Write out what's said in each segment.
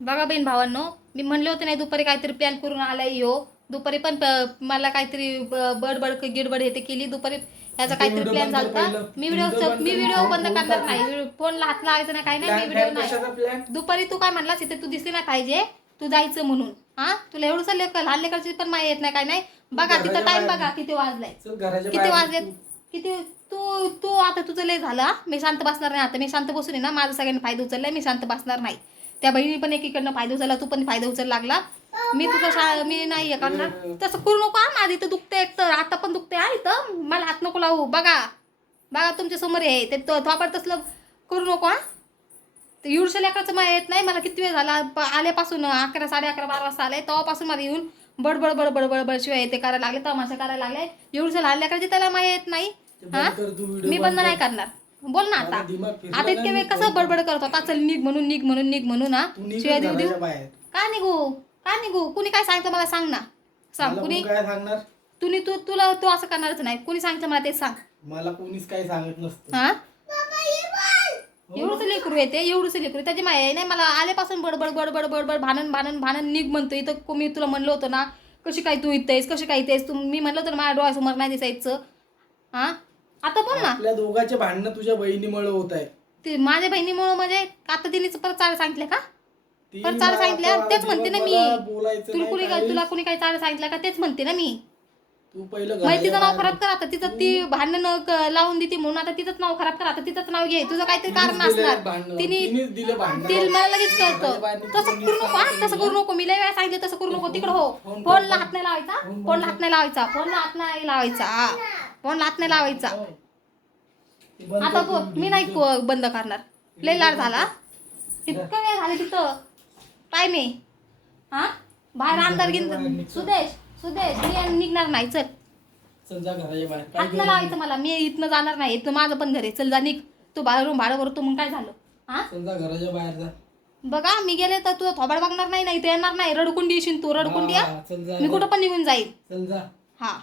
बघा बहीण भावांनो मी म्हणले होते नाही दुपारी काहीतरी प्लॅन करून आलाय यो. दुपारी पण मला काहीतरी बडबड गिडबड हे ते केली. दुपारी याचा काहीतरी प्लॅन झाला. मी व्हिडिओ मी व्हिडिओ बंद करून करणार टाक. नाही. फोनला हात लावायचा नाही काही नाही मी व्हिडिओ नाही? दुपारी तू काय म्हणलास इथे तू दिसली नाही पाहिजे. तू जायचं म्हणून. हा? तुला एवढं लेकर लहान लेकरची पण माहिती येत नाही काय नाही. बघा तिथं टाइम बघा किती वाजलाय. किती तू- किती तू तू आता तुझं लय झालं हा? मी शांत बसणार नाही आता. मी शांत बसून ना माझा सगळ्यांनी फायदा उचललाय मी शांत बसणार नाही. त्या बहिणी पण एकीकडनं फायदा उचलला तू पण फायदा उचल लागला. मी तुझं शा मी नाही हे करणार तसं करू नको हा माझं इथं दुखते एक तर आता पण दुखते हा इथं. मला हात नको लावू बघा. बघा तुमच्यासमोर आहे ते तो थोपाड तसलं करू नको हा. ते एवढ्या लेकराचं मला येत नाही मला किती वेळ झाला आल्यापासून अकरा साडे अकरा बारा वाजता आले तेव्हापासून मला येऊन बडबड बडबड बडबड शिवाय ते करायला लागले तमाशा करायला लागले. एवढ्या लहान लेकराची त्याला माहिती येत नाही हा. मी बंद. नाही करणार. बोल ना आता. माझा दिमाग फिरला आता इतके वेळ मी कसं बडबड करत होता. चल निघ म्हणून निघ म्हणून निघ म्हणून हा. तू निघ शिवाय देऊ देऊ. घराच्या बाहेर. का निघू? का निघू? कुणी काय सांगतं मला सांग ना. सांग मला कुणी कोण काय सांगणार? तुनी तू तुला तू असं करणारच नाही. कुणी सांगतं मला ते सांग. मला कोणीच काय सांगत नसतं. हा? हो. एवढंच लेकरू येते एवढंच लेकरू त्याची माया आहे नाही मला आल्यापासून बडबड बडबड बडबड भांडण भांडण भांडण निघ म्हणतो. इथं को- मी तुला म्हणलं होतं ना कशी काय तू इथं आहेस कशी काय इथं आहेस? तू मी म्हणलं होतं ना माझ्या डोळ्यासमोर नाही दिसायचं. हा? आता बोल ना. आपल्या दोघांचे भांडणं तुझ्या बहिणीमुळे होत आहे. ते माझ्या बहिणीमुळे म्हणजे आता तिने परत चाल सांगितलं का? ती परत चाल मला सांगितलं आता तेच म्हणते ना मी. बोलायचं तुला नाही कुणी काय. तुला कुणी काय चाल सांगितलं का? तेच म्हणते ना मी. तू पहिलं मग तिचं नाव खराब कर आता. तिचं ती भांडण लावून देते म्हणून आता तिचंच नाव खराब कर. आता तिचंच नाव घे. तुझं काहीतरी कारण असणार. तिने तिनेच दिले भांडणं. तिला मला लगेच कळतं. तसं करू नको हा? तसं करू नको. मी लय वेळा सांगितलं तसं करू नको. तिकडं हो. फोन फोनला हात नाही लावायचा. फोनला हात नाही लावायचा फोनला हात नाही लावायचा. हा. फोनला हात नाही लावायचा. आता तू मी. नाही बंद करणार. लय लाड झाला. इतकं वेळ झाले तिथं. टाइम आहे. हा? बाहेर अंधार गिंद सुदेश सुदेश मी निघणार नाही. चल. हात नाही लावायचं मला. मी इथनं जाणार नाही. इथनं माझं पण घर आहे. चल जा निघ. तू बाहेरून भाडं भरतो मग काय झालं? हा? घराच्या बाहेर जा. बघा मी गेले तर तू थोबाड बघणार नाही नाही तर येणार नाही. रडकुंडी येशील तू. रडकुंडी मी कुठं पण निघून जाईल हा.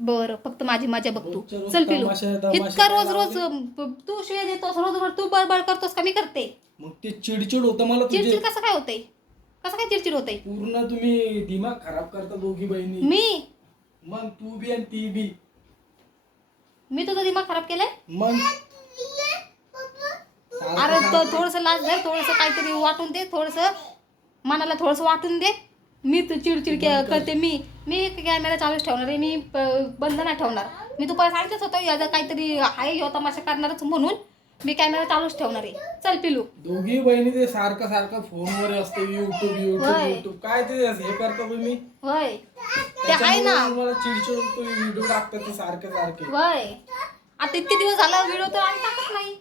बरं फक्त माझी मजा बघ तू. रोजच्या रोज चल पिलू. तमाशा- तमाशा इतका रोज करायला रोज तू शिवाय देतोस रोज रोज तू बडबड करतोस का? मी करते. मग ते चिडचिड होतं मला तुझे. चिडचिड कसं काय होतंय? कसं काय चिडचिड होतंय? पूर्ण तुम्ही दिमाग खराब करता दोघी बहिणी. मी? मग तू बी आणि ती बी. मी तुझा दिमाग खराब केलाय? मग? अरे तो थोडस लाज धर थोडस काहीतरी वाटून दे थोडस मनाला थोडस वाटून दे. मी तू चिडचिड के- करते मी. मी कॅमेरा चालूच ठेवणार आहे मी बंद नाही ठेवणार. मी तुम्हाला सांगितलंच होतं याचा काहीतरी आहे ह्यो तमाशा करणारच म्हणून मी कॅमेरा चालूच ठेवणार आहे. चल पिलू. दोघी बहिणी ते सारखं सारखं फोनवर असते युट्यूब युट्यूब होय. युट्यूब काय ते हे करता तुम्ही? होय. ते आहे ना. त्याच्यामुळे मला चिडचिड व्हिडिओ टाकतात ते सारखे सारखे. वय आता इतके दिवस झाला व्हिडिओ तर आम्ही टाकत नाही.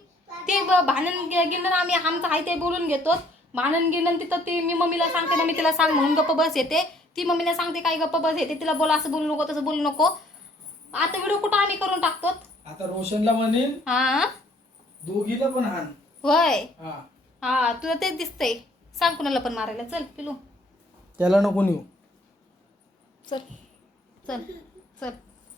ते ब- भांडण गे- आम्ही आमचं आहे ते बोलून घेतो भांडण गिंडण तिथं ते मी मम्मीला सांगते मम्मी तिला सांग म्हणून गप्प बस येते. ती मम्मीला सांगते काय गप्प बस येते तिला बोला असं बोलू नको तसं बोलू नको. आता व्हिडिओ कुठं आम्ही करून टाकतो आता रोशनला म्हणेन हा? दोघीला पण हान. वय हा. हा तुला तेच दिसतंय. सांग कुणाला पण मारायला. चल पिलू. त्याला नको नेऊ. चल चल चल.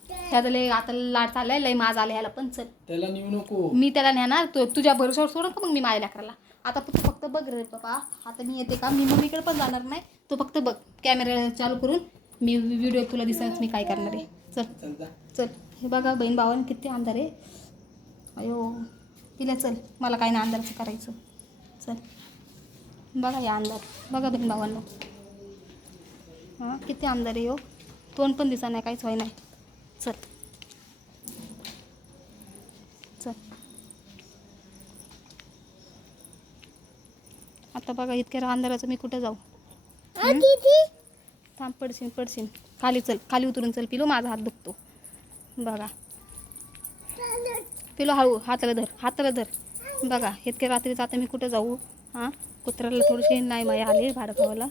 ह्याचा लय आता लाड चाललाय लय माज आला ह्याला पण चल. त्याला नेऊ नको. मी त्याला नेणार तो तुझ्या भरोशावर सोडून का मग मी माझ्या लेकराला? आता तू फक्त बघ रे बाबा आता मी येते का? मी मम्मीकडे पण जाणार नाही. तू फक्त बघ. कॅमेरा चालू करून मी व्हिडिओ तुला दिसायच मी काय करणार आहे. चल. चल हे बघा बहीण भावानं किती अंधार आहे. अयो तिला चल. मला काय नाही अंधारचं करायचं. चल. बघा या अंधार. बघा बहीण भावांनो. हां किती अंधार आहे हो. तोंड पण दिसा नाही काहीच व्हाय नाही चल. आता बघा इतक्या अंधाराचं मी कुठं जाऊ? थांब पडशील पडशील. खाली चल खाली उतरून चल पिलो माझा हात दुखतो. बघा. पिलो हळू हाताला धर हाताला धर. बघा इतक्या रात्रीचं आता मी कुठं जाऊ? हां? कुत्र्याला थोडीशी नाही माया आली भाडं खावायला.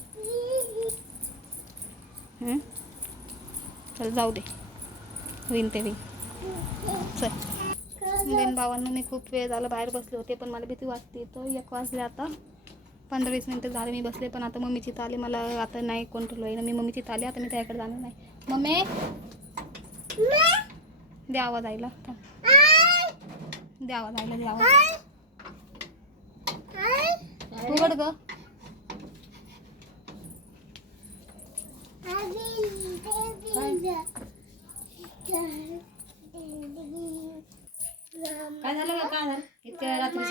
हं? चल जाऊ दे. होईन ते होईन चल. बहीण भावांना मी खूप वेळ झाला बाहेर बसले होते पण मला भीती वाटते. तर एक वाजले आता. पंधरा वीस मिनटं झालं मी बसले पण आता मम्मी तिथं आले. मला आता नाही कोणतो आहे ना मी मम्मी तिथं आली आता मी त्याकडे जाणार नाही. मम्मी! द्यावा जायला द्यावा जायला द्यावा उघड ग. काय झालं काय झालं? इतक्या रात्री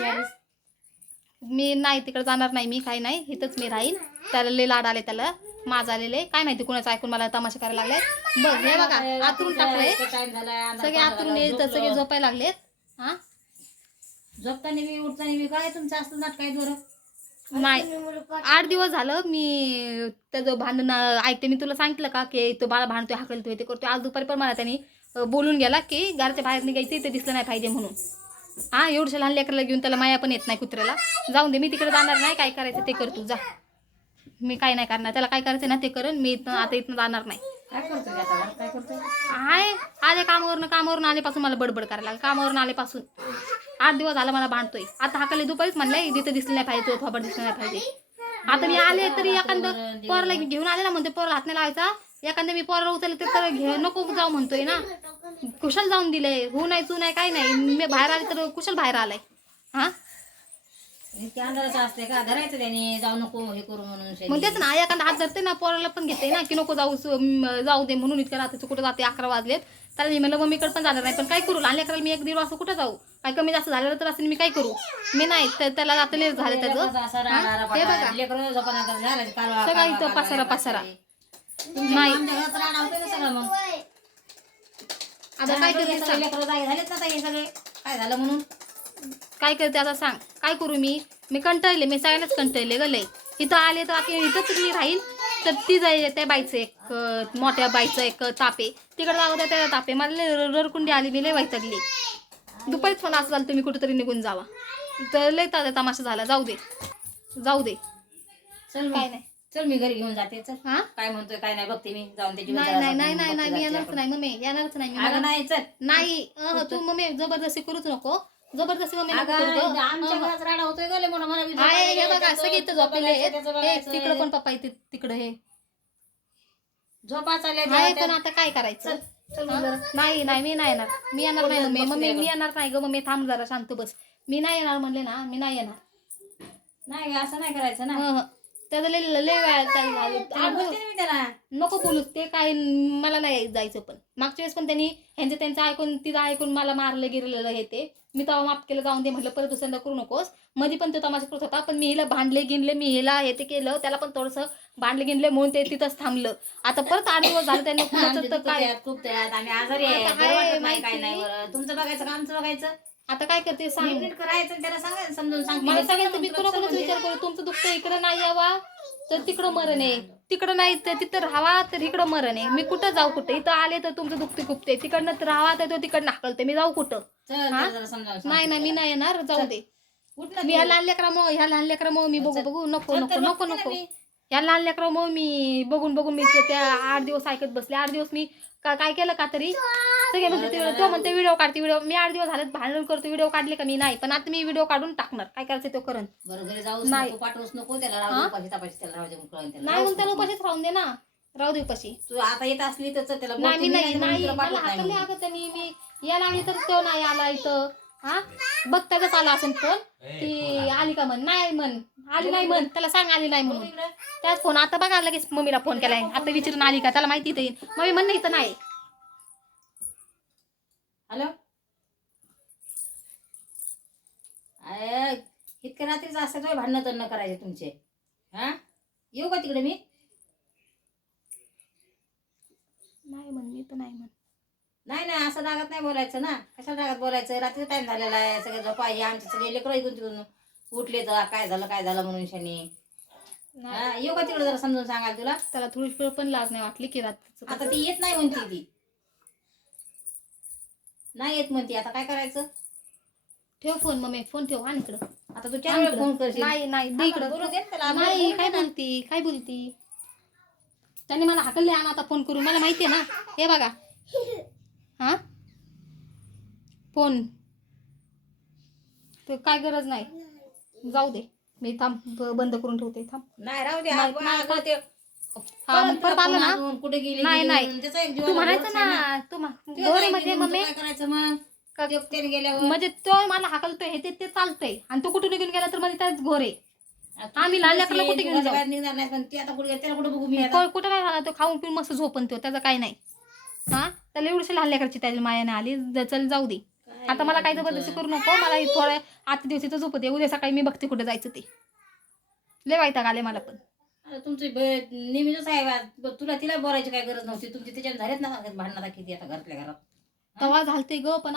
मी नाही तिकडे जाणार नाही मी काही नाही इथंच मी राहीन. त्याला लय लाड आले त्याला माझ आलेले. काय माहिती कुणाचं ऐकून मला तमाशा करायला लागले बघ हे बघा आतरून टाकलंय टाइम झालाय अंधार सगळे आतरून येत सगळे. झोपायला लागलेत. हा? झोपताना बी उठताना बी काय तुमचं असतं नाटक आहे बरं? नाही. आठ दिवस झालं मी त्याचं भांडण ऐकते मी तुला सांगितलं का की तो बाळा भांडतोय हाकलतोय ते करतोय. आज दुपारी पण मला त्यांनी बोलून गेला की घराच्या बाहेर निघायचं ते दिसलं नाही पाहिजे म्हणून. हा एवढ्या लहान लेकराला घेऊन त्याला माया पण येत नाही कुत्र्याला. जाऊन दे मी तिकडे जाणार नाही काय करायचं ते कर तू जा. मी काय नाही करणार त्याला काय करायचं ना ते करण मी इथनं आता इथनं जाणार नाही. काय घरात? काय करतोय? आहे आले कामावरनं कामावरून आलेपासून मला बडबड करायला लागलं कामावरून आलेपासून आठ दिवस झाला मला भांडतोय. आता हाकाले दुपारीच म्हणलंय तिथं दिसलं नाही पाहिजे तो थोबड दिसलं नाही पाहिजे. आता मी आले तरी एखादं पोराला घेऊन आले ना म्हणते पोराला हात नाही लावायचा. एखादं मी पोराला उचलले तर घे नको जाऊ म्हणतोय ना. कुशल जाऊन दिले हो नाही तू नाही काय नाही. मी बाहेर आले तर कुशल बाहेर आलाय. हा? अंधाराचं असते का? धरायचं त्याने जाऊ नको हे करू म्हणून मग. तेच ना एखादा हात धरते ना पोराला पण घेते ना की नको जाऊ जाऊ दे म्हणून इतक्या रात्रीचं कुठं जाते अकरा वाजलेत. तर मी म्हणलं मम्मीकडे पण जाणार नाही पण काय करू? लहान लेकराला मी एक दीड वाजता कुठं जाऊ? काय कमी जास्त झालेलं तर असेल मी काय करू? मी नाही तर त्याला आता लेट झाले त्याचं. हा? बघा. सगळा इथं पसारा- पसारा. नाही. आमच्या घरात राहणं होतं ना सगळं मग आता काय करते सगळे सांग. लेकरं जागे झालेत ना आता हे सगळे. काय झालं म्हणून? काय करते आता सांग. काय करू मी? मी कंटाळले मी सगळ्यांनाच कंटाळले गले इथं आले तर आता इथंच मी राहील तर ती जाईल त्या बाईचं एक अं, मोठ्या बाईचं एक तापे. तिकडे जाऊ द्या त्याला तापे. मला लय र- रडकुंडी आली मी लय वैतागली. दुपारीच पण असं झालं तुम्ही कुठेतरी निघून जावा. तर लय ता- तमाशा झाला. जाऊ दे. जाऊ दे. चल काय नाही. चल मी घरी घेऊन जाते चल. हा? काय म्हणतोय काय नाही बघते मी. जाऊन त्याची नाही नाही नाही बघते नाही नाही मी येणारच नाही मम्मी येणारच नाही मी मला- नाही चल. नाही अहं, तू मम्मी जबरदस्ती करूच नको. जबरदस्ती मम्मी नको अगं करू गं. आमच्या अहं. घरात राडा होतोय गले म्हणून मला बी आहे झोपायला हे गेलं बघा त्याचं, सगळे इथं झोपायला झोपलेले आहेत. त्याचं बघायचं. तिकडं पण पप्पा येते तिकडं हे. झोपा चालल्या आहे त्या- पण आता काय करायचं? हा? नाही नाही मी नाही येणार. मी येणार नाही मम्मी मम्मी मी येणार नाही ग मम्मी थांब जरा शांत बस. मी नाही येणार म्हणले ना मी नाही येणार. नाही असं नाही करायचं ना. हं, हं. त्याचं लय लय वेळा चालू झालं. त्याला बोलते ना मी त्याला. नको बोलूस ते काय मला नाही जायचं पण. मागच्या वेळेस पण त्यांनी ह्यांचं त्यांचं ऐकून तिथं ऐकून मला मारलं गेलेलं हे ते. मी तेव्हा माफ केलं जाऊन दे म्हटलं परत दुसऱ्यांदा करू नकोस. मध्ये पण तो तमाशा करत होता पण मी हिला भांडले गिनले मी हिला हे ते केलं त्याला पण थोडंसं भांडले गिनले म्हणून ते तिथंच थांबलं. आता परत आठ दिवस झाले त्यांनी आमच्या कुणाचं तर दुखत काय? आहेत, खूप त्यात आम्ही आजारी आहे आता बरं आहे, वाटत नाही काय माहिती. नाही बरं. तुमचं बघायचं का आमचं बघायचं? आता काय करते सांग. नीट करायचं त्याला सांगायचं समजून सांगते मला मी. सगळ्यांचं मी तुला कोणाकोणाच समजून विचार करू? तुमचं दुखतं इकडं नाही यावा तर तिकडं मरण आहे. तिकडं नाही तर तिथं राहावा तर इकडं मरण आहे. मी कुठं जाऊ कुठं? इथं आले तर तुमचं दुखते खुपते तिकडनं तर राहावा तर तो तिकडनं हाकलते मी जाऊ कुठं? हा? सांग. नाही नाही मी नाही येणार. जाऊ दे. उठ ना मी तू. ह्या लहान लेकरामुळे ह्या लहान लेकरामुळे मी बघू. बघू. नको नको नको नको. ह्या लहान लेकरामुळे मी बघून बघून मी ते- त्या आठ दिवस ऐकत बसले. आठ दिवस मी का- काय केलं का तरी? सगळे म्हणते ते- म्हणते व्हिडिओ काढते व्हिडिओ. मी आठ दिवस झालेत भांडण करतो व्हिडिओ काढले का मी? नाही. पण आता मी व्हिडिओ काढून टाकणार. काय करायचं तो करण नाही. नको त्याला राहू? दे उपाशी तापाशी त्याला राहू दे मग कळेल त्याला. नाही मग राहूच त्याला नको. उपाशीच राहून दे ना. राहू दे उपाशी तू आता येत असली तर चल त्याला नाही बोलते मी मी, नाही नाहीतर मग नाही. तुला मला पाठवत नाही हाकलले म्हणून. अगं त्यांनी मी यायला लागली तर तो नाही आला इथं. हा? बघ त्याचाच आला असेल फोन की आली. का म्हण? नाही म्हण. आली नाही म्हण. त्याला सांग आली नाही म्हणून. त्याच फोन आता बघा लगेच मम्मीला फोन केलाय. आता विचारून आली का? त्याला माहिती येईल. मम्मी म्हण इथं नाही. हॅलो? अय, इतक्या रात्रीच असं काय भांडणं तन्न करायचे तुमचे. हा? येऊ का तिकडे मी? नाही म्हण मी तर नाही म्हण. नाही असं रागात नाही बोलायचं ना. कशाला रागात बोलायचं? रात्रीचा टाइम झालेला आहे सगळे झोपा हे आमचे सगळे लेकरं इकडून तिकडून उठले तर काय झालं काय झालं म्हणून शनी. नाही. हा, येऊ का तिकडे जरा समजून सांगाल तुला? त्याला थोडी पण लाज नाही वाटली की रात्रीचं आता ती येत नाही म्हणते ती. नाही येत म्हणते आता काय करायचं? ठेव फोन मम्मी फोन ठेव आणि इकडं. आता तू चार वेळा फोन करशील. नाही नाही दे इकडं. बोलू दे त्याला. नाही बोलू काय दे. बोलती काय बोलती? त्यांनी मला हाकलले आण आता फोन करून. मला माहितीये ना हे बघा. हा? फोन तर काय गरज नाही. जाऊ दे. मी थांब ब- बंद करून ठेवते थांब. नाही राहू दे नाही, ते हा मग परत आलं ना? अजून कुठे गेली नाही, नाही. त्याचा एक तू जीवाला म्हणायचं ना तू मम्मी काय करायचं मग? का- ते त्याने गेल्यावर? म्हणजे तो मला हाकलतोय हे ते ते चालतंय. आणि तो कुठून निघून गेला तर मला त्याच घोर आहे. आम्ही लहान लेकराला कुठे घेऊन जाऊ? बाहेर निघणार नाही पण ते आता कुठे गेलं, त्याला कुठे बघू मी आता? को- कुठं काय झालं? तो खाऊन पिऊन मस्त झोपन तो त्याचं काय नाही. हा? त्याला एवढी लहान लेकरची त्याला मायाने आली ज- चल जाऊ दे. काय आता मला काही तुमचं? जबरदस्ती करू नको मला हे थोडं आठ दिवस इथं झोपते उद्या सकाळी मी बघते कुठं जायचं ते. लय वैताग आले मला पण. अरे तुमची ब- नेहमीच आहे बा. ब- तुला तिला बोलायची काय गरज नव्हती तुमची त्याच्यात झालेत ना भांडणारा किती आता घरातल्या घरात तेव्हा झालते ग पण